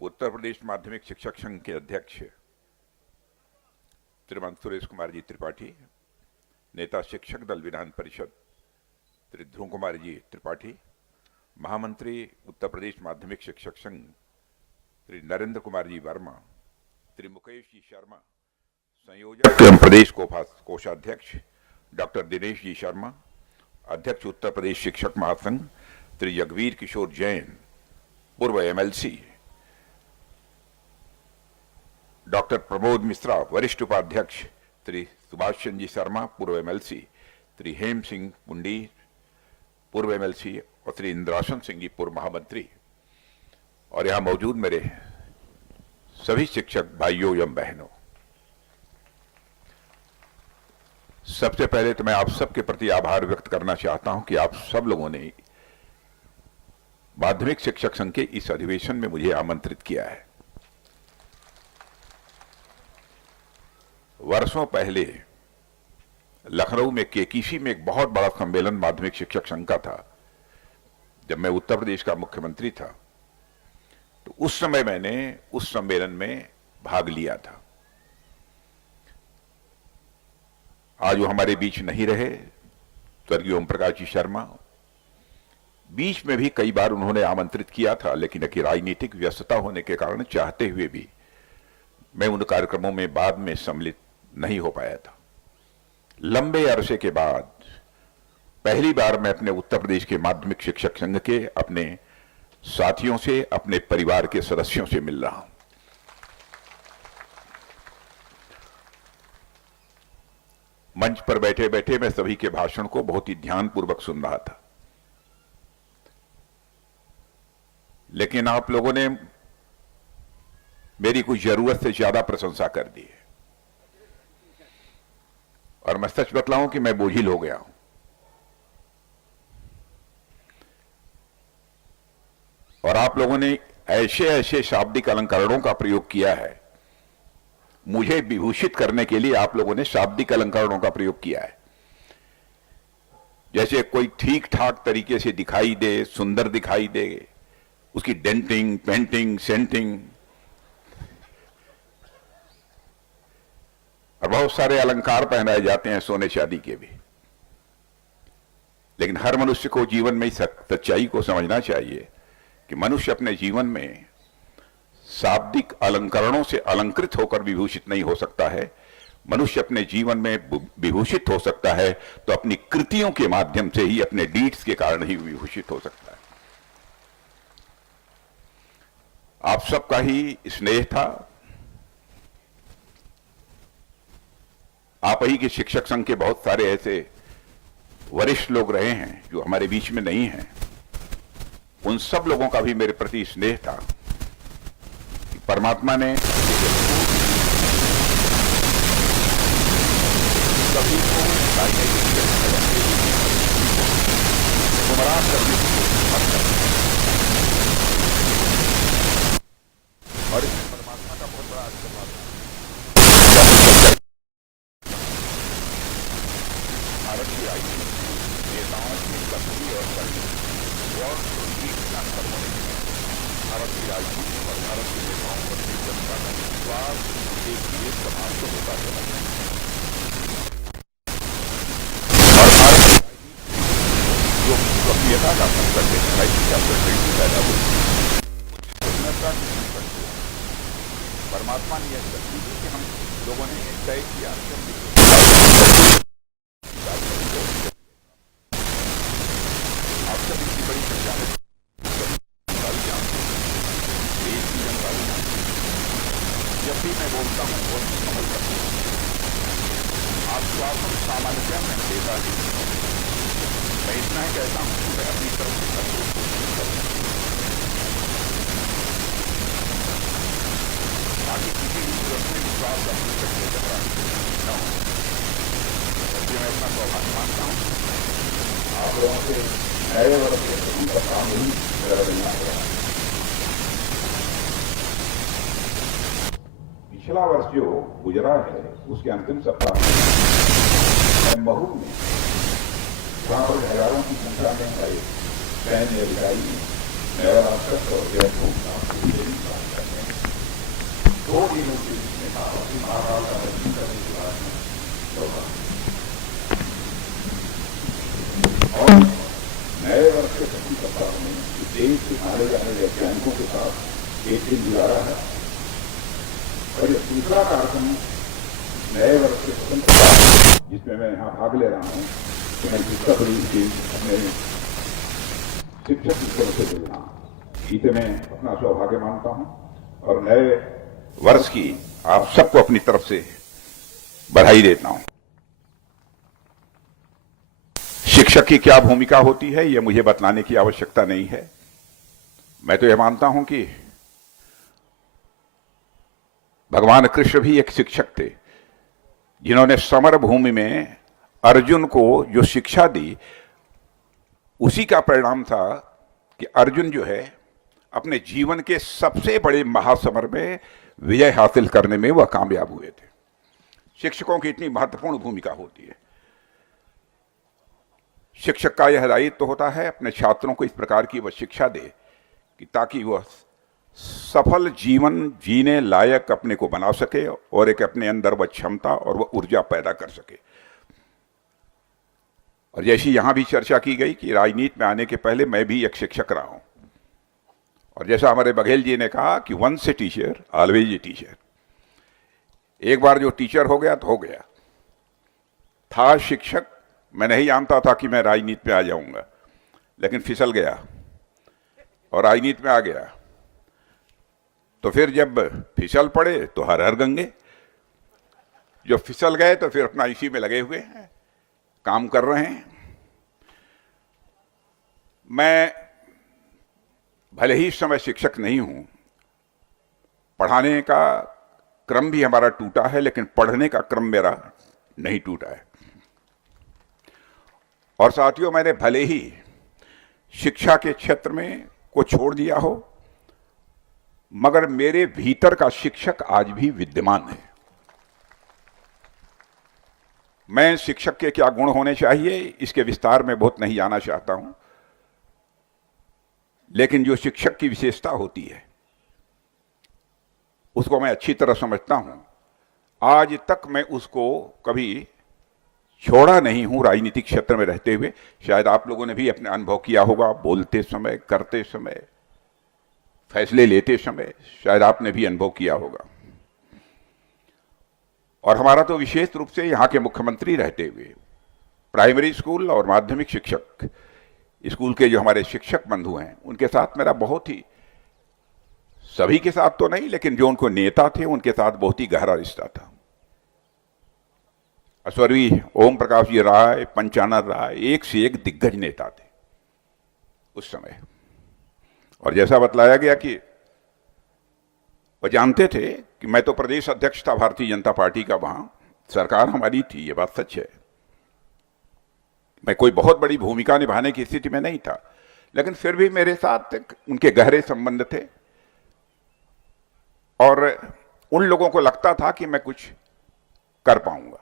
उत्तर प्रदेश माध्यमिक शिक्षक संघ के अध्यक्ष श्रीमान सुरेश कुमार जी त्रिपाठी, नेता शिक्षक दल विधान परिषद श्री ध्रुव कुमार जी त्रिपाठी, महामंत्री उत्तर प्रदेश माध्यमिक शिक्षक संघ श्री नरेंद्र कुमार जी वर्मा, श्री मुकेश जी शर्मा, संयोजक एवं प्रदेश कोषाध्यक्ष डॉक्टर दिनेश जी शर्मा, अध्यक्ष उत्तर प्रदेश शिक्षक महासंघ श्री जगवीर किशोर जैन, पूर्व एमएलसी, डॉक्टर प्रमोद मिश्रा, वरिष्ठ उपाध्यक्ष श्री सुभाष चंद्र जी शर्मा, पूर्व एमएलसी, श्री हेम सिंह पुंडी, पूर्व एमएलसी, और श्री इंद्रासन सिंह जी, पूर्व महामंत्री, और यहां मौजूद मेरे सभी शिक्षक भाइयों एवं बहनों, सबसे पहले तो मैं आप सबके प्रति आभार व्यक्त करना चाहता हूं कि आप सब लोगों ने माध्यमिक शिक्षक संघ के इस अधिवेशन में मुझे आमंत्रित किया है। वर्षों पहले लखनऊ में केकीसी में एक बहुत बड़ा सम्मेलन माध्यमिक शिक्षक संघ का था। जब मैं उत्तर प्रदेश का मुख्यमंत्री था तो उस समय मैंने उस सम्मेलन में भाग लिया था। आज वो हमारे बीच नहीं रहे, स्वर्गीय ओम प्रकाश जी शर्मा। बीच में भी कई बार उन्होंने आमंत्रित किया था, लेकिन राजनीतिक व्यस्तता होने के कारण चाहते हुए भी मैं उन कार्यक्रमों में बाद में सम्मिलित नहीं हो पाया था। लंबे अरसे के बाद पहली बार मैं अपने उत्तर प्रदेश के माध्यमिक शिक्षक संघ के अपने साथियों से, अपने परिवार के सदस्यों से मिल रहा हूं। मंच पर बैठे बैठे मैं सभी के भाषण को बहुत ही ध्यानपूर्वक सुन रहा था, लेकिन आप लोगों ने मेरी कुछ जरूरत से ज्यादा प्रशंसा कर दी है और मैं सच बतलाऊं कि मैं बोझिल हो गया हूं। और आप लोगों ने ऐसे ऐसे शाब्दिक अलंकरणों का प्रयोग किया है, मुझे विभूषित करने के लिए आप लोगों ने शाब्दिक अलंकरणों का प्रयोग किया है। जैसे कोई ठीक ठाक तरीके से दिखाई दे, सुंदर दिखाई दे, उसकी डेंटिंग, पेंटिंग, सेंटिंग, और बहुत सारे अलंकार पहनाए जाते हैं सोने चांदी के भी। लेकिन हर मनुष्य को जीवन में इस सच्चाई को समझना चाहिए कि मनुष्य अपने जीवन में शाब्दिक अलंकरणों से अलंकृत होकर विभूषित नहीं हो सकता है। मनुष्य अपने जीवन में विभूषित हो सकता है तो अपनी कृतियों के माध्यम से ही, अपने डीड्स के कारण ही विभूषित हो सकता है। आप सबका ही स्नेह था। आप ही के शिक्षक संघ के बहुत सारे ऐसे वरिष्ठ लोग रहे हैं जो हमारे बीच में नहीं हैं। उन सब लोगों का भी मेरे प्रति स्नेह था। परमात्मा ने सभी को गुमराह करने की और इसमें परमात्मा का बहुत बड़ा आशीर्वाद है। भारत की राजनीति नेताओं की कथनी और करनी और भारत की राजनीति और भारत के नेताओं पर जनता का विश्वास एक समाप्त होता चला है और भारत जो लोकप्रियता का संकट पैदा हुई, परमात्मा ने यह शक्ति दी कि हम लोगों ने तय किया आप सब इतनी बड़ी संख्या में जब भी मैं बोलता हूं वो अमल करता हूं। आपको आप सामान्य मैं देता नहीं, मैं इतना ही कहता हूं कि मैं अपनी तरफ से ताकि किसी भी सूरत में विश्वास का पुस्तक न हो। मैं अपना सौभाग्य मानता हूं। आप लोगों से नए वर्ष का काम ही मेरा बनना है। पिछला वर्ष जो गुजरा है उसके अंतिम सप्ताह में महू में वहां पर हजारों की संख्या में सैन्य अधिकारी मेरा और 2 दिनों के बीच में था महाकाल का दर्शन करने के बाद में होगा। और नए वर्ष के प्रथम सप्ताह में देश के आने जाने वैज्ञानिकों के साथ एक दिन गुजारा है और ये दूसरा कार्यक्रम नए वर्ष के प्रथम सप्ताह जिसमें मैं यहाँ भाग ले रहा हूँ कि मैं पुस्तक की अपने शिक्षक मित्रों से जुड़ना, इसे मैं अपना सौभाग्य मानता हूँ और नए वर्ष की आप सबको अपनी तरफ से बधाई देता हूँ। शिक्षक की क्या भूमिका होती है यह मुझे बतलाने की आवश्यकता नहीं है। मैं तो यह मानता हूं कि भगवान कृष्ण भी एक शिक्षक थे जिन्होंने समर भूमि में अर्जुन को जो शिक्षा दी उसी का परिणाम था कि अर्जुन जो है अपने जीवन के सबसे बड़े महासमर में विजय हासिल करने में वह कामयाब हुए थे। शिक्षकों की इतनी महत्वपूर्ण भूमिका होती है। शिक्षक का यह दायित्व तो होता है अपने छात्रों को इस प्रकार की वह शिक्षा दे कि ताकि वह सफल जीवन जीने लायक अपने को बना सके और एक अपने अंदर वह क्षमता और वह ऊर्जा पैदा कर सके। और जैसी यहां भी चर्चा की गई कि राजनीति में आने के पहले मैं भी एक शिक्षक रहा हूं, और जैसा हमारे बघेल जी ने कहा कि once a teacher always a teacher. एक बार जो टीचर हो गया तो हो गया। था शिक्षक, मैं नहीं जानता था कि मैं राजनीति में आ जाऊंगा, लेकिन फिसल गया और राजनीति में आ गया। तो फिर जब फिसल पड़े तो हर हर गंगे, जो फिसल गए तो फिर अपना इसी में लगे हुए हैं, काम कर रहे हैं। मैं भले ही इस समय शिक्षक नहीं हूं, पढ़ाने का क्रम भी हमारा टूटा है, लेकिन पढ़ने का क्रम मेरा नहीं टूटा है। और साथियों, मैंने भले ही शिक्षा के क्षेत्र में को छोड़ दिया हो, मगर मेरे भीतर का शिक्षक आज भी विद्यमान है। मैं शिक्षक के क्या गुण होने चाहिए इसके विस्तार में बहुत नहीं जाना चाहता हूं, लेकिन जो शिक्षक की विशेषता होती है उसको मैं अच्छी तरह समझता हूं। आज तक मैं उसको कभी छोड़ा नहीं हूं राजनीतिक क्षेत्र में रहते हुए। शायद आप लोगों ने भी अपने अनुभव किया होगा, बोलते समय, करते समय, फैसले लेते समय, शायद आपने भी अनुभव किया होगा। और हमारा तो विशेष रूप से यहाँ के मुख्यमंत्री रहते हुए प्राइमरी स्कूल और माध्यमिक शिक्षक स्कूल के जो हमारे शिक्षक बंधु हैं उनके साथ मेरा बहुत ही, सभी के साथ तो नहीं, लेकिन जो उनको नेता थे उनके साथ बहुत ही गहरा रिश्ता था। स्वर्गीय ओम प्रकाश जी राय, पंचानन राय एक से एक दिग्गज नेता थे उस समय। और जैसा बतलाया गया कि वह जानते थे कि मैं तो प्रदेश अध्यक्ष था भारतीय जनता पार्टी का, वहां सरकार हमारी थी, ये बात सच है। मैं कोई बहुत बड़ी भूमिका निभाने की स्थिति में नहीं था, लेकिन फिर भी मेरे साथ उनके गहरे संबंध थे और उन लोगों को लगता था कि मैं कुछ कर पाऊंगा।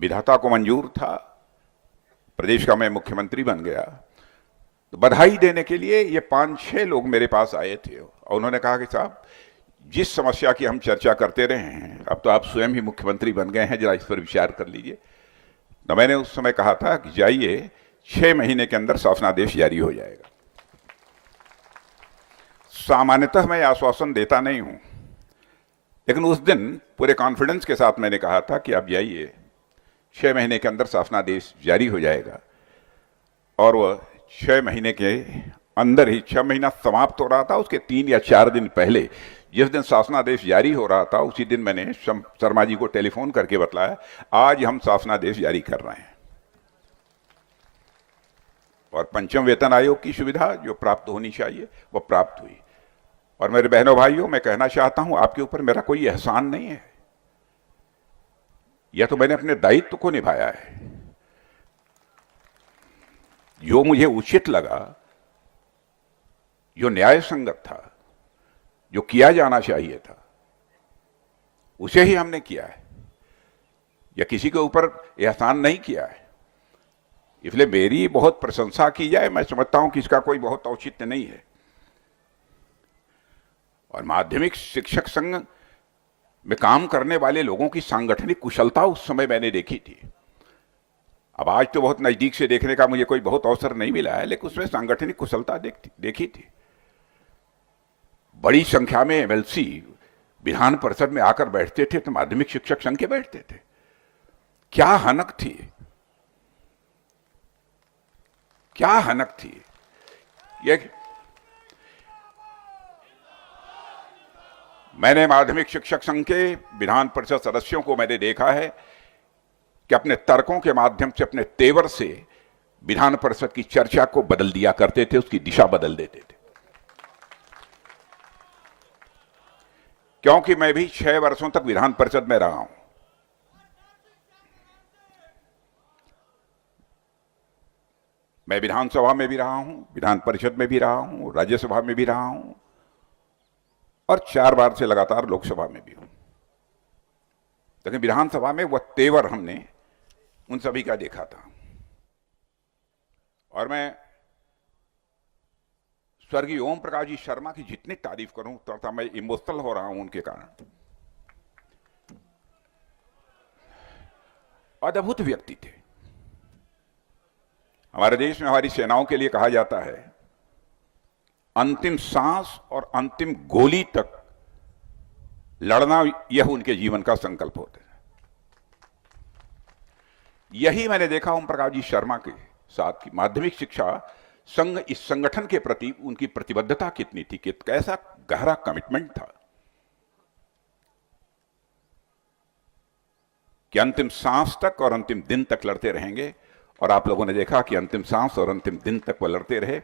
विधाता को मंजूर था, प्रदेश का मैं मुख्यमंत्री बन गया, तो बधाई देने के लिए ये 5-6 लोग मेरे पास आए थे और उन्होंने कहा कि साहब, जिस समस्या की हम चर्चा करते रहे हैं, अब तो आप स्वयं ही मुख्यमंत्री बन गए हैं, जरा इस पर विचार कर लीजिए। तो मैंने उस समय कहा था कि जाइए, 6 महीने के अंदर शासनादेश जारी हो जाएगा। सामान्यतः मैं आश्वासन देता नहीं हूं, लेकिन उस दिन पूरे कॉन्फिडेंस के साथ मैंने कहा था कि आप जाइए, 6 महीने के अंदर शासनादेश जारी हो जाएगा। और वह 6 महीने के अंदर ही, 6 महीना समाप्त हो रहा था, उसके 3 या 4 दिन पहले जिस दिन शासनादेश जारी हो रहा था, उसी दिन मैंने शर्मा जी को टेलीफोन करके बतलाया, आज हम शासनादेश जारी कर रहे हैं। और पंचम वेतन आयोग की सुविधा जो प्राप्त होनी चाहिए वह प्राप्त हुई। और मेरे बहनों भाइयों, मैं कहना चाहता हूं, आपके ऊपर मेरा कोई एहसान नहीं है, यह तो मैंने अपने दायित्व को निभाया है। जो मुझे उचित लगा, जो न्याय संगत था, जो किया जाना चाहिए था, उसे ही हमने किया है, या किसी के ऊपर एहसान नहीं किया है। इसलिए मेरी बहुत प्रशंसा की जाए, मैं समझता हूं कि इसका कोई बहुत औचित्य नहीं है। और माध्यमिक शिक्षक संघ में काम करने वाले लोगों की सांगठनिक कुशलता उस समय मैंने देखी थी। अब आज तो बहुत नजदीक से देखने का मुझे कोई बहुत अवसर नहीं मिला है, लेकिन उसमें सांगठनिक कुशलता देखी थी। बड़ी संख्या में एमएलसी विधान परिषद में आकर बैठते थे तो माध्यमिक शिक्षक संघ के बैठते थे। क्या हनक थी, क्या हनक थी। ये मैंने माध्यमिक शिक्षक संघ के विधान परिषद सदस्यों को मैंने देखा है कि अपने तर्कों के माध्यम से, अपने तेवर से विधान परिषद की चर्चा को बदल दिया करते थे, उसकी दिशा बदल देते थे। क्योंकि मैं भी 6 वर्षों तक विधान परिषद में रहा हूं। मैं विधानसभा में भी रहा हूं, विधान परिषद में भी रहा हूं, राज्यसभा में भी रहा हूं और 4 बार से लगातार लोकसभा में भी हूं। लेकिन विधानसभा में वह तेवर हमने उन सभी का देखा था। और मैं स्वर्गीय ओम प्रकाश जी शर्मा की जितनी तारीफ करूं तो मैं इमोशनल हो रहा हूं उनके कारण। अद्भुत व्यक्ति थे। हमारे देश में हमारी सेनाओं के लिए कहा जाता है अंतिम सांस और अंतिम गोली तक लड़ना, यह उनके जीवन का संकल्प होता है। यही मैंने देखा ओम प्रकाश जी शर्मा के साथ की माध्यमिक शिक्षा संघ, इस संगठन के प्रति उनकी प्रतिबद्धता कितनी थी, कैसा गहरा कमिटमेंट था कि अंतिम सांस तक और अंतिम दिन तक लड़ते रहेंगे। और आप लोगों ने देखा कि अंतिम सांस और अंतिम दिन तक वो लड़ते रहे।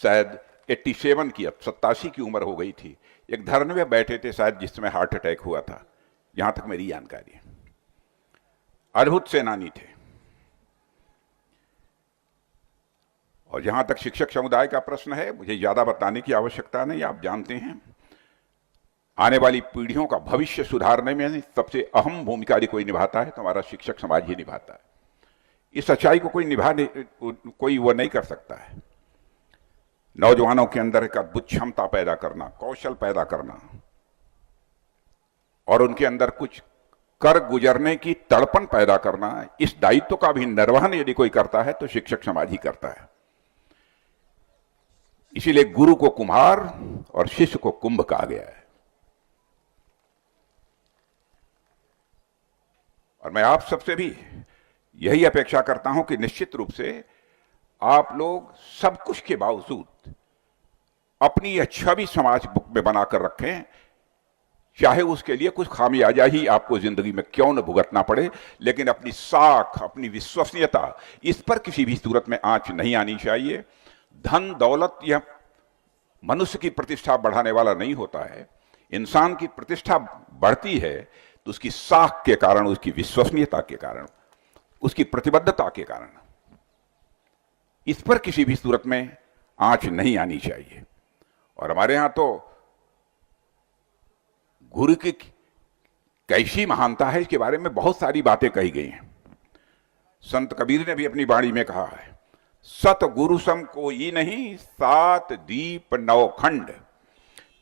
शायद 87 की, अब 87 की उम्र हो गई थी। एक धरने में बैठे थे शायद जिस समय हार्ट अटैक हुआ था, यहां तक मेरी जानकारी। अद्भुत सेनानी थे। और जहां तक शिक्षक समुदाय का प्रश्न है, मुझे ज्यादा बताने की आवश्यकता नहीं, आप जानते हैं आने वाली पीढ़ियों का भविष्य सुधारने में सबसे अहम भूमिका यदि कोई निभाता है तो हमारा शिक्षक समाज ही निभाता है। इस सच्चाई को कोई वो नहीं कर सकता है। नौजवानों के अंदर एक अद्भुत क्षमता पैदा करना, कौशल पैदा करना और उनके अंदर कुछ कर गुजरने की तड़पन पैदा करना, इस दायित्व का भी निर्वहन यदि कोई करता है तो शिक्षक समाज ही करता है। इसीलिए गुरु को कुम्हार और शिष्य को कुंभ कहा गया है। और मैं आप सबसे भी यही अपेक्षा करता हूं कि निश्चित रूप से आप लोग सब कुछ के बावजूद अपनी यह छवि समाज में बनाकर रखें, चाहे उसके लिए कुछ खामियाजा ही आपको जिंदगी में क्यों न भुगतना पड़े, लेकिन अपनी साख, अपनी विश्वसनीयता, इस पर किसी भी सूरत में आंच नहीं आनी चाहिए। धन दौलत यह मनुष्य की प्रतिष्ठा बढ़ाने वाला नहीं होता है। इंसान की प्रतिष्ठा बढ़ती है तो उसकी साख के कारण, उसकी विश्वसनीयता के कारण, उसकी प्रतिबद्धता के कारण। इस पर किसी भी सूरत में आंच नहीं आनी चाहिए। और हमारे यहां तो गुरु की कैसी महानता है इसके बारे में बहुत सारी बातें कही गई हैं। संत कबीर ने भी अपनी वाणी में कहा है, सत गुरु सम कोई नहीं, 7 दीप 9 खंड,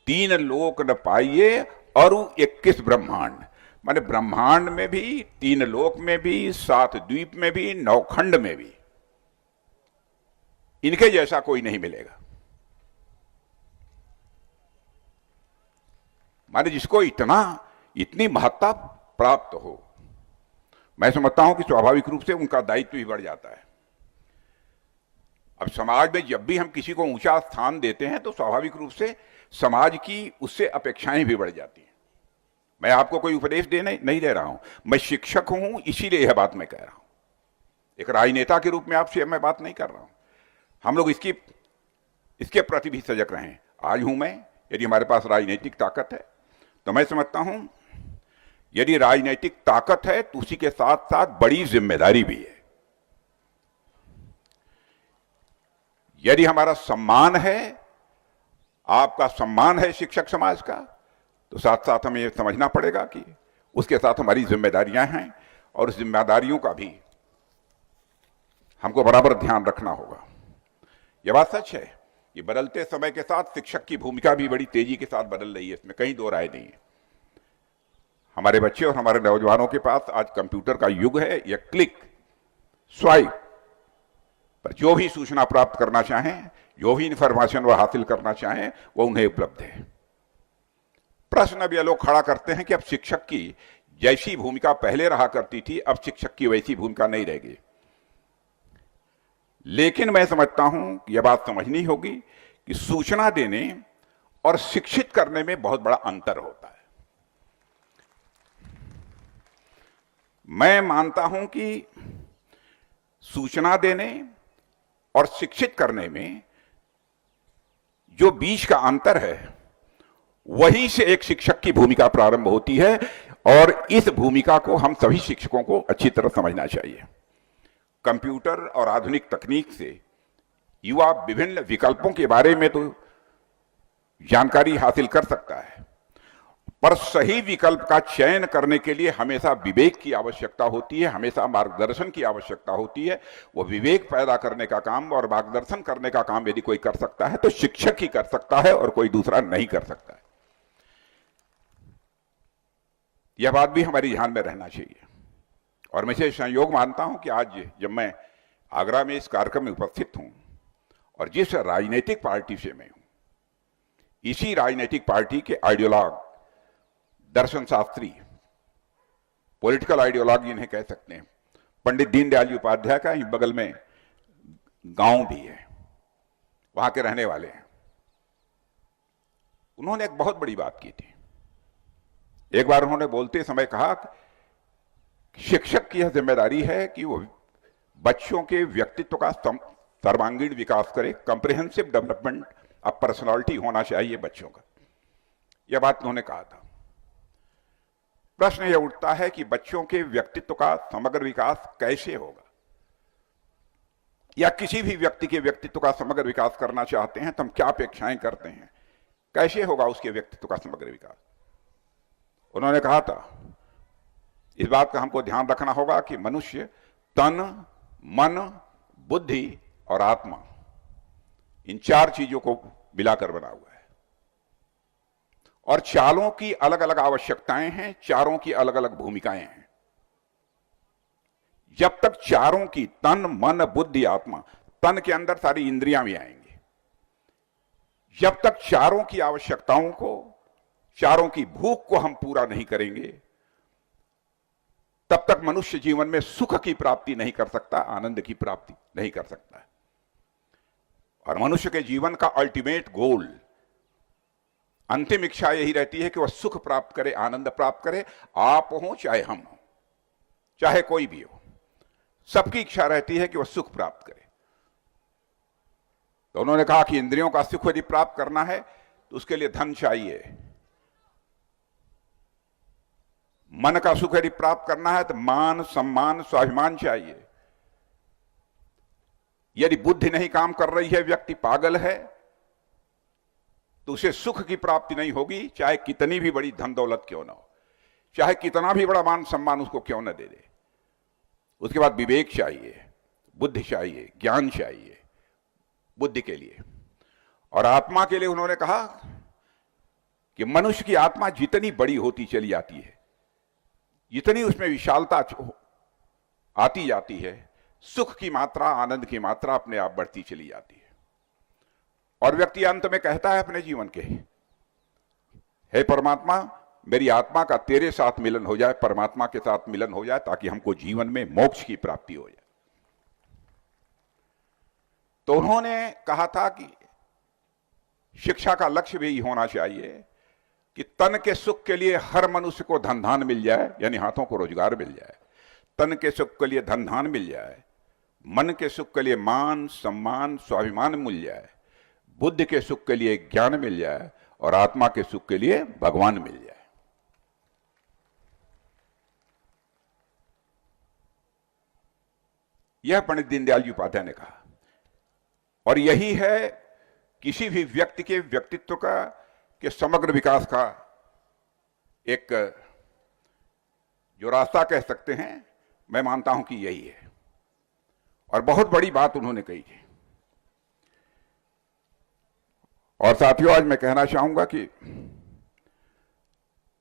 3 लोक न पाइए और 21 ब्रह्मांड। माने ब्रह्मांड में भी, 3 लोक में भी, 7 द्वीप में भी, 9 खंड में भी इनके जैसा कोई नहीं मिलेगा। माने जिसको इतनी महत्ता प्राप्त हो, मैं समझता हूं कि स्वाभाविक रूप से उनका दायित्व भी बढ़ जाता है। अब समाज में जब भी हम किसी को ऊंचा स्थान देते हैं तो स्वाभाविक रूप से समाज की उससे अपेक्षाएं भी बढ़ जाती हैं। मैं आपको कोई उपदेश नहीं दे रहा हूं, मैं शिक्षक हूं, इसीलिए यह बात मैं कह रहा हूं। एक राजनेता के रूप में आपसे मैं बात नहीं कर रहा हूं। हम लोग इसके प्रति भी सजग रहें। आज हूं मैं, यदि हमारे पास राजनीतिक ताकत है तो मैं समझता हूं यदि राजनीतिक ताकत है तो उसी के साथ साथ बड़ी जिम्मेदारी भी है। यदि हमारा सम्मान है, आपका सम्मान है शिक्षक समाज का, तो साथ साथ हमें यह समझना पड़ेगा कि उसके साथ हमारी जिम्मेदारियां हैं और उस जिम्मेदारियों का भी हमको बराबर ध्यान रखना होगा। यह बात सच है ये बदलते समय के साथ शिक्षक की भूमिका भी बड़ी तेजी के साथ बदल रही है, इसमें कहीं दो राय नहीं है। हमारे बच्चे और हमारे नौजवानों के पास आज कंप्यूटर का युग है। यह क्लिक स्वाइप पर जो भी सूचना प्राप्त करना चाहें, जो भी इंफॉर्मेशन वह हासिल करना चाहें, वो उन्हें उपलब्ध है। प्रश्न अब ये लोग खड़ा करते हैं कि अब शिक्षक की जैसी भूमिका पहले रहा करती थी, अब शिक्षक की वैसी भूमिका नहीं रहेगी। लेकिन मैं समझता हूं कि यह बात समझनी होगी कि सूचना देने और शिक्षित करने में बहुत बड़ा अंतर होता है। मैं मानता हूं कि सूचना देने और शिक्षित करने में जो बीच का अंतर है, वहीं से एक शिक्षक की भूमिका प्रारंभ होती है और इस भूमिका को हम सभी शिक्षकों को अच्छी तरह समझना चाहिए। कंप्यूटर और आधुनिक तकनीक से युवा विभिन्न विकल्पों के बारे में तो जानकारी हासिल कर सकता है, पर सही विकल्प का चयन करने के लिए हमेशा विवेक की आवश्यकता होती है, हमेशा मार्गदर्शन की आवश्यकता होती है। वो विवेक पैदा करने का काम और मार्गदर्शन करने का काम यदि कोई कर सकता है तो शिक्षक ही कर सकता है और कोई दूसरा नहीं कर सकता है। यह बात भी हमारे ध्यान में रहना चाहिए। और मैं इसे संयोग मानता हूं कि आज जब मैं आगरा में इस कार्यक्रम में उपस्थित हूं और जिस राजनीतिक पार्टी से मैं हूं, इसी राजनीतिक पार्टी के आइडियोलॉग, दर्शन शास्त्री, पॉलिटिकल आइडियोलॉग इन्हें कह सकते हैं, पंडित दीनदयाल जी उपाध्याय का ही बगल में गांव भी है, वहां के रहने वाले हैं। उन्होंने एक बहुत बड़ी बात की थी। एक बार उन्होंने बोलते समय कहा कि शिक्षक की यह जिम्मेदारी है कि वो बच्चों के व्यक्तित्व का सर्वांगीण विकास करे, कंप्रिहेंसिव डेवलपमेंट ऑफ पर्सनालिटी होना चाहिए बच्चों का। यह बात उन्होंने कहा था। प्रश्न यह उठता है कि बच्चों के व्यक्तित्व का समग्र विकास कैसे होगा, या किसी भी व्यक्ति के व्यक्तित्व का समग्र विकास करना चाहते हैं तो हम क्या अपेक्षाएं करते हैं, कैसे होगा उसके व्यक्तित्व का समग्र विकास। उन्होंने कहा था इस बात का हमको ध्यान रखना होगा कि मनुष्य तन, मन, बुद्धि और आत्मा, इन चार चीजों को मिलाकर बना हुआ है और चारों की अलग अलग आवश्यकताएं हैं, चारों की अलग अलग भूमिकाएं हैं। जब तक चारों की, तन, मन, बुद्धि, आत्मा, तन के अंदर सारी इंद्रियां भी आएंगी, जब तक चारों की आवश्यकताओं को, चारों की भूख को हम पूरा नहीं करेंगे, तब तक मनुष्य जीवन में सुख की प्राप्ति नहीं कर सकता, आनंद की प्राप्ति नहीं कर सकता। और मनुष्य के जीवन का अल्टीमेट गोल, अंतिम इच्छा यही रहती है कि वह सुख प्राप्त करे, आनंद प्राप्त करे। आप हो चाहे हम हो, चाहे कोई भी हो, सबकी इच्छा रहती है कि वह सुख प्राप्त करे। तो उन्होंने कहा कि इंद्रियों का सुख यदि प्राप्त करना है तो उसके लिए धन चाहिए, मन का सुख यदि प्राप्त करना है तो मान, सम्मान, स्वाभिमान चाहिए। यदि बुद्धि नहीं काम कर रही है, व्यक्ति पागल है, तो उसे सुख की प्राप्ति नहीं होगी, चाहे कितनी भी बड़ी धन दौलत क्यों ना हो, चाहे कितना भी बड़ा मान सम्मान उसको क्यों ना दे दे। उसके बाद विवेक चाहिए, बुद्धि चाहिए, ज्ञान चाहिए बुद्धि के लिए। और आत्मा के लिए उन्होंने कहा कि मनुष्य की आत्मा जितनी बड़ी होती चली जाती है, जितनी उसमें विशालता आती जाती है, सुख की मात्रा, आनंद की मात्रा अपने आप बढ़ती चली जाती है। और व्यक्ति अंत में कहता है अपने जीवन के, हे परमात्मा, मेरी आत्मा का तेरे साथ मिलन हो जाए, परमात्मा के साथ मिलन हो जाए, ताकि हमको जीवन में मोक्ष की प्राप्ति हो जाए। तो उन्होंने कहा था कि शिक्षा का लक्ष्य भी होना चाहिए कि तन के सुख के लिए हर मनुष्य को धन धान मिल जाए, यानी हाथों को रोजगार मिल जाए। तन के सुख के लिए धन धान मिल जाए, मन के सुख के लिए मान, सम्मान, स्वाभिमान मिल जाए, बुद्धि के सुख के लिए ज्ञान मिल जाए और आत्मा के सुख के लिए भगवान मिल जाए। यह पंडित दीनदयाल जी उपाध्याय ने कहा, और यही है किसी भी व्यक्ति के व्यक्तित्व का, के समग्र विकास का एक जो रास्ता कह सकते हैं, मैं मानता हूं कि यही है। और बहुत बड़ी बात उन्होंने कही थी। और साथियों, आज मैं कहना चाहूंगा कि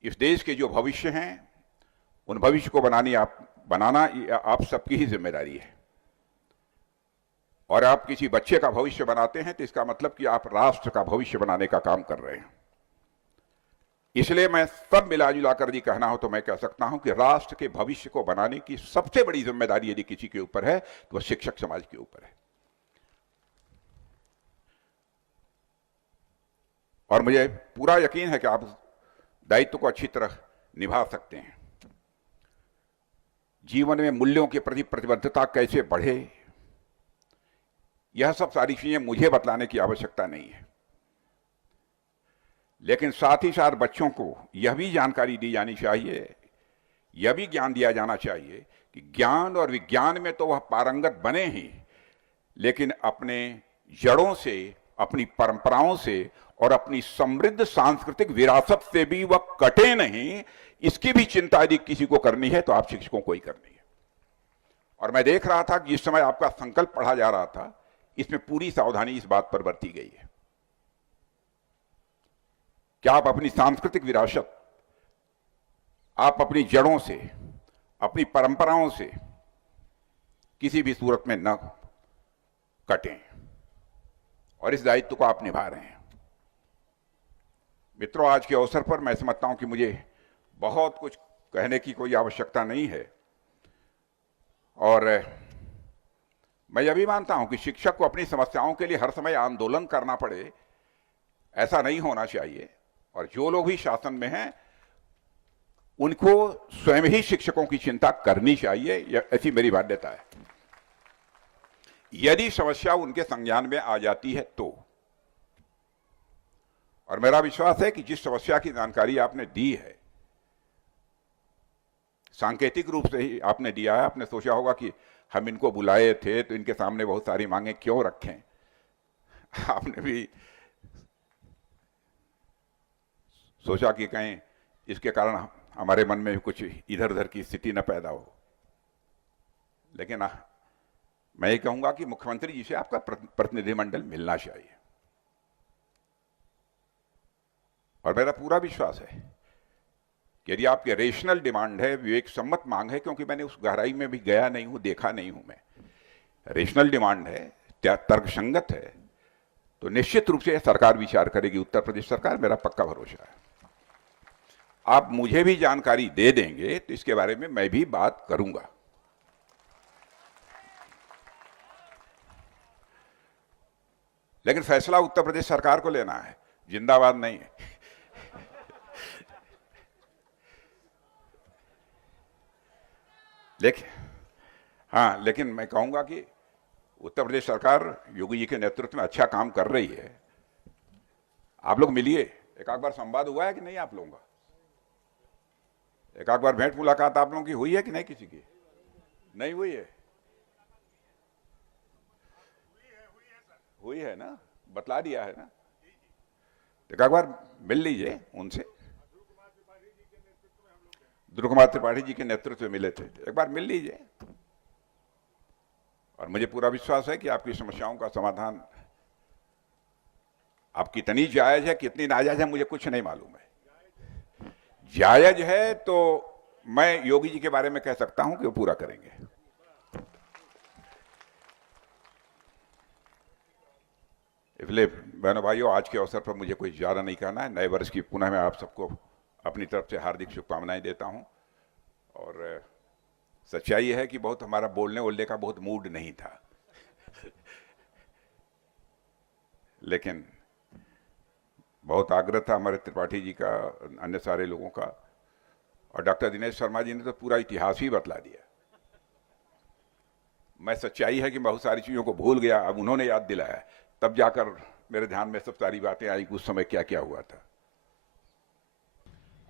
इस देश के जो भविष्य हैं, उन भविष्य को बनाना आप सबकी ही जिम्मेदारी है। और आप किसी बच्चे का भविष्य बनाते हैं तो इसका मतलब कि आप राष्ट्र का भविष्य बनाने का काम कर रहे हैं। इसलिए मैं सब मिला-जुला कर यदि कहना हो तो मैं कह सकता हूं कि राष्ट्र के भविष्य को बनाने की सबसे बड़ी जिम्मेदारी यदि किसी के ऊपर है तो वह शिक्षक समाज के ऊपर है। और मुझे पूरा यकीन है कि आप दायित्व को अच्छी तरह निभा सकते हैं। जीवन में मूल्यों के प्रति प्रतिबद्धता कैसे बढ़े, यह सब सारी चीजें मुझे बतलाने की आवश्यकता नहीं है, लेकिन साथ ही साथ बच्चों को यह भी जानकारी दी जानी चाहिए, यह भी ज्ञान दिया जाना चाहिए कि ज्ञान और विज्ञान में तो वह पारंगत बने ही, लेकिन अपने जड़ों से, अपनी परंपराओं से और अपनी समृद्ध सांस्कृतिक विरासत से भी वह कटे नहीं। इसकी भी चिंता यदि किसी को करनी है तो आप शिक्षकों को ही करनी है। और मैं देख रहा था कि जिस समय आपका संकल्प पढ़ा जा रहा था, इसमें पूरी सावधानी इस बात पर बरती गई है कि आप अपनी सांस्कृतिक विरासत, आप अपनी जड़ों से, अपनी परंपराओं से किसी भी सूरत में न कटें, और इस दायित्व को आप निभा रहे हैं। मित्रों, आज के अवसर पर मैं समझता हूं कि मुझे बहुत कुछ कहने की कोई आवश्यकता नहीं है, और मैं यह भी मानता हूं कि शिक्षक को अपनी समस्याओं के लिए हर समय आंदोलन करना पड़े, ऐसा नहीं होना चाहिए। और जो लोग भी शासन में हैं, उनको स्वयं ही शिक्षकों की चिंता करनी चाहिए, ऐसी मेरी बाध्यता है। यदि समस्या उनके संज्ञान में आ जाती है तो, और मेरा विश्वास है कि जिस समस्या की जानकारी आपने दी है, सांकेतिक रूप से ही आपने दिया है, आपने सोचा होगा कि हम इनको बुलाए थे तो इनके सामने बहुत सारी मांगे क्यों रखें। आपने भी सोचा कि कहीं इसके कारण हमारे मन में कुछ इधर उधर की स्थिति न पैदा हो। लेकिन मैं ये कहूंगा कि मुख्यमंत्री जी से आपका प्रतिनिधिमंडल मिलना चाहिए, और मेरा पूरा विश्वास है कि यदि आपकी रेशनल डिमांड है, विवेक सम्मत मांग है, क्योंकि मैंने उस गहराई में भी गया नहीं हूं, देखा नहीं हूं, मैं रेशनल डिमांड है, तर्कसंगत है, तो निश्चित रूप से सरकार विचार करेगी, उत्तर प्रदेश सरकार, मेरा पक्का भरोसा है। आप मुझे भी जानकारी दे देंगे तो इसके बारे में मैं भी बात करूंगा। लेकिन फैसला उत्तर प्रदेश सरकार को लेना है, जिंदाबाद नहीं है। लेकिन मैं कहूंगा कि उत्तर प्रदेश सरकार योगी जी के नेतृत्व में अच्छा काम कर रही है। आप लोग मिलिए, एक आध बार संवाद हुआ है कि नहीं आप लोगों का? एक आध बार भेंट मुलाकात आप लोगों की हुई है कि नहीं? किसी की नहीं हुई है? हुई है ना, बतला दिया है ना। एक आध बार मिल लीजिए उनसे। ध्रुव कुमार त्रिपाठी जी के नेतृत्व में मिले थे, एक बार मिल लीजिए। और मुझे पूरा विश्वास है कि आपकी समस्याओं का समाधान आप कितनी जायज है, कितनी नाजायज है, मुझे कुछ नहीं मालूम है। जायज है तो मैं योगी जी के बारे में कह सकता हूं कि वो पूरा करेंगे। इसलिए बहनों भाइयों, आज के अवसर पर मुझे कोई ज्यादा नहीं कहना है। नए वर्ष की पुनः मैं आप सबको अपनी तरफ से हार्दिक शुभकामनाएं देता हूं। और सच्चाई है कि बहुत हमारा बोलने वोलने का बहुत मूड नहीं था, लेकिन बहुत आग्रह था हमारे त्रिपाठी जी का, अन्य सारे लोगों का, और डॉक्टर दिनेश शर्मा जी ने तो पूरा इतिहास ही बतला दिया। मैं सच्चाई है कि बहुत सारी चीजों को भूल गया, अब उन्होंने याद दिलाया, तब जाकर मेरे ध्यान में सब सारी बातें आई कि उस समय क्या क्या हुआ था।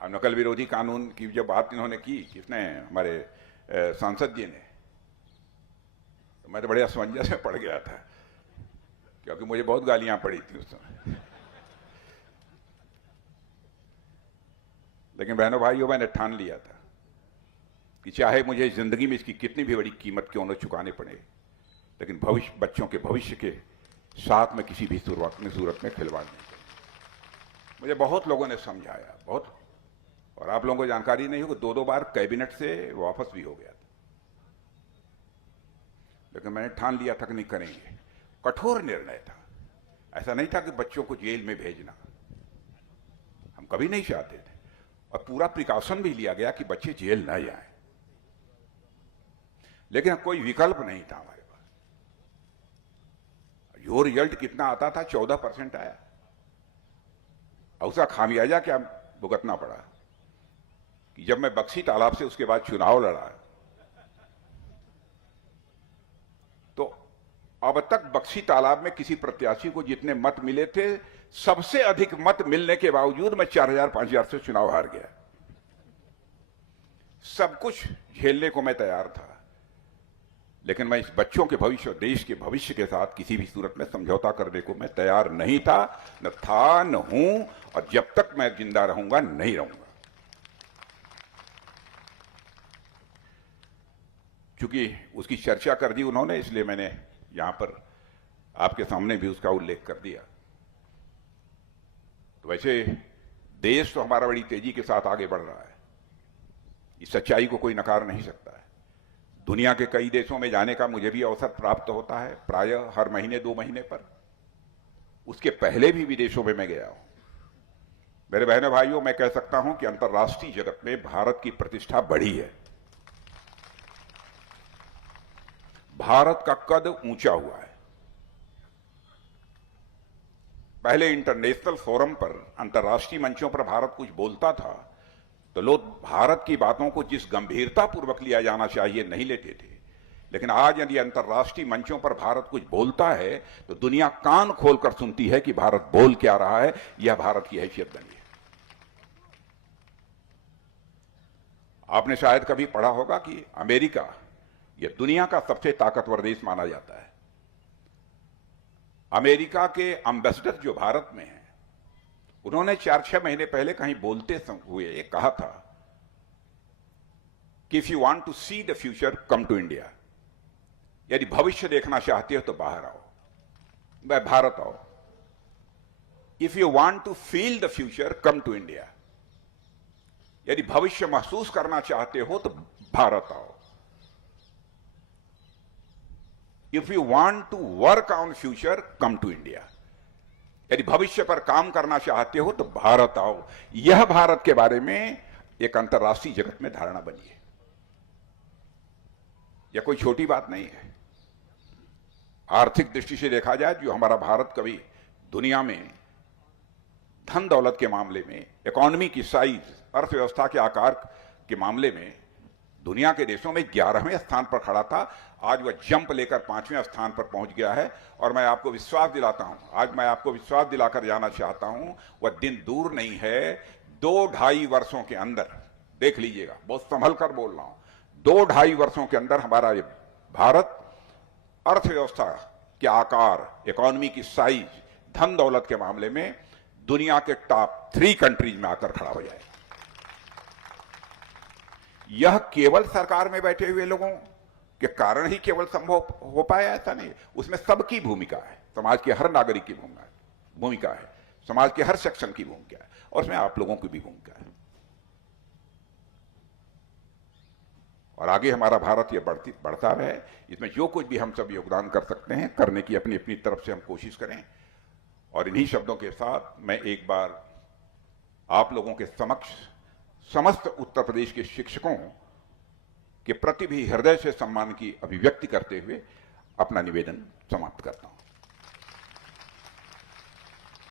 अब नकल विरोधी कानून की जब बात इन्होंने की, किसने, हमारे सांसद जी ने, तो मैं तो बड़े असमंजस में पड़ गया था, क्योंकि मुझे बहुत गालियां पड़ी थी उस समय। लेकिन बहनों भाइयों, मैंने ठान लिया था कि चाहे मुझे जिंदगी में इसकी कितनी भी बड़ी कीमत क्यों न चुकाने पड़े, लेकिन बच्चों के भविष्य के साथ में किसी भी सूरत में खिलवाड़ नहीं करें। मुझे बहुत लोगों ने समझाया, बहुत, और आप लोगों को जानकारी नहीं हो कि 2-2 बार कैबिनेट से वापस भी हो गया था, लेकिन मैंने ठान लिया था कि नहीं करेंगे। कठोर निर्णय था, ऐसा नहीं था कि बच्चों को जेल में भेजना, हम कभी नहीं चाहते थे, और पूरा प्रिकॉशन भी लिया गया कि बच्चे जेल न जाएं, लेकिन कोई विकल्प नहीं था हमारे पास। जो रिजल्ट कितना आता था, 14% आया, और उसका खामियाजा क्या भुगतना पड़ा कि जब मैं बक्सी तालाब से उसके बाद चुनाव लड़ा, तो अब तक बक्सी तालाब में किसी प्रत्याशी को जितने मत मिले थे, सबसे अधिक मत मिलने के बावजूद मैं 4000-5000 से चुनाव हार गया। सब कुछ झेलने को मैं तैयार था, लेकिन मैं इस बच्चों के भविष्य और देश के भविष्य के साथ किसी भी सूरत में समझौता करने को मैं तैयार नहीं था, न था, न हूं, और जब तक मैं जिंदा रहूंगा नहीं रहूंगा। चूंकि उसकी चर्चा कर दी उन्होंने, इसलिए मैंने यहां पर आपके सामने भी उसका उल्लेख कर दिया। तो वैसे देश तो हमारा बड़ी तेजी के साथ आगे बढ़ रहा है, इस सच्चाई को कोई नकार नहीं सकता है। दुनिया के कई देशों में जाने का मुझे भी अवसर प्राप्त होता है, प्रायः हर महीने 2 महीने पर। उसके पहले भी विदेशों में मैं गया हूं। मेरे बहनों भाइयों, मैं कह सकता हूं कि अंतर्राष्ट्रीय जगत में भारत की प्रतिष्ठा बढ़ी है, भारत का कद ऊंचा हुआ है। पहले इंटरनेशनल फोरम पर, अंतर्राष्ट्रीय मंचों पर भारत कुछ बोलता था तो लोग भारत की बातों को जिस गंभीरता पूर्वक लिया जाना चाहिए नहीं लेते थे, लेकिन आज यदि अंतर्राष्ट्रीय मंचों पर भारत कुछ बोलता है तो दुनिया कान खोलकर सुनती है कि भारत बोल क्या रहा है, यह भारत की हैसियत बनी है। आपने शायद कभी पढ़ा होगा कि अमेरिका यह दुनिया का सबसे ताकतवर देश माना जाता है। अमेरिका के एम्बेसडर जो भारत में हैं, उन्होंने 4-6 महीने पहले कहीं बोलते हुए कहा था कि if you want to see the future come to India, यदि भविष्य देखना चाहते हो तो बाहर आओ, वह भारत आओ। If you want to feel the future come to India, यदि भविष्य महसूस करना चाहते हो तो भारत आओ। If you want to work on future come to India, यदि भविष्य पर काम करना चाहते हो तो भारत आओ। यह भारत के बारे में एक अंतर्राष्ट्रीय जगत में धारणा बनी है। यह कोई छोटी बात नहीं है। आर्थिक दृष्टि से देखा जाए, जो हमारा भारत कभी दुनिया में धन दौलत के मामले में, इकोनॉमी की साइज, अर्थव्यवस्था के आकार के मामले में दुनिया के देशों में 11वें स्थान पर खड़ा था, आज वह जंप लेकर 5वें स्थान पर पहुंच गया है। और मैं आपको विश्वास दिलाता हूं, आज मैं आपको विश्वास दिलाकर जाना चाहता हूं, वह दिन दूर नहीं है। 2-2.5 वर्षों के अंदर, देख लीजिएगा, बहुत संभल कर बोल रहा हूं, 2-2.5 वर्षों के अंदर हमारा ये भारत अर्थव्यवस्था के आकार, इकोनॉमी की साइज, धन दौलत के मामले में दुनिया के टॉप 3 कंट्रीज में आकर खड़ा हो जाए। यह केवल सरकार में बैठे हुए लोगों के कारण ही केवल संभव हो पाया, ऐसा नहीं। उसमें सबकी भूमिका है, समाज के हर नागरिक की भूमिका है, समाज के हर सेक्शन की भूमिका है, और उसमें आप लोगों की भी भूमिका है। और आगे हमारा भारत ये बढ़ता रहे, इसमें जो कुछ भी हम सब योगदान कर सकते हैं, करने की अपनी अपनी तरफ से हम कोशिश करें। और इन्हीं शब्दों के साथ मैं एक बार आप लोगों के समक्ष समस्त उत्तर प्रदेश के शिक्षकों के प्रति भी हृदय से सम्मान की अभिव्यक्ति करते हुए अपना निवेदन समाप्त करता हूं।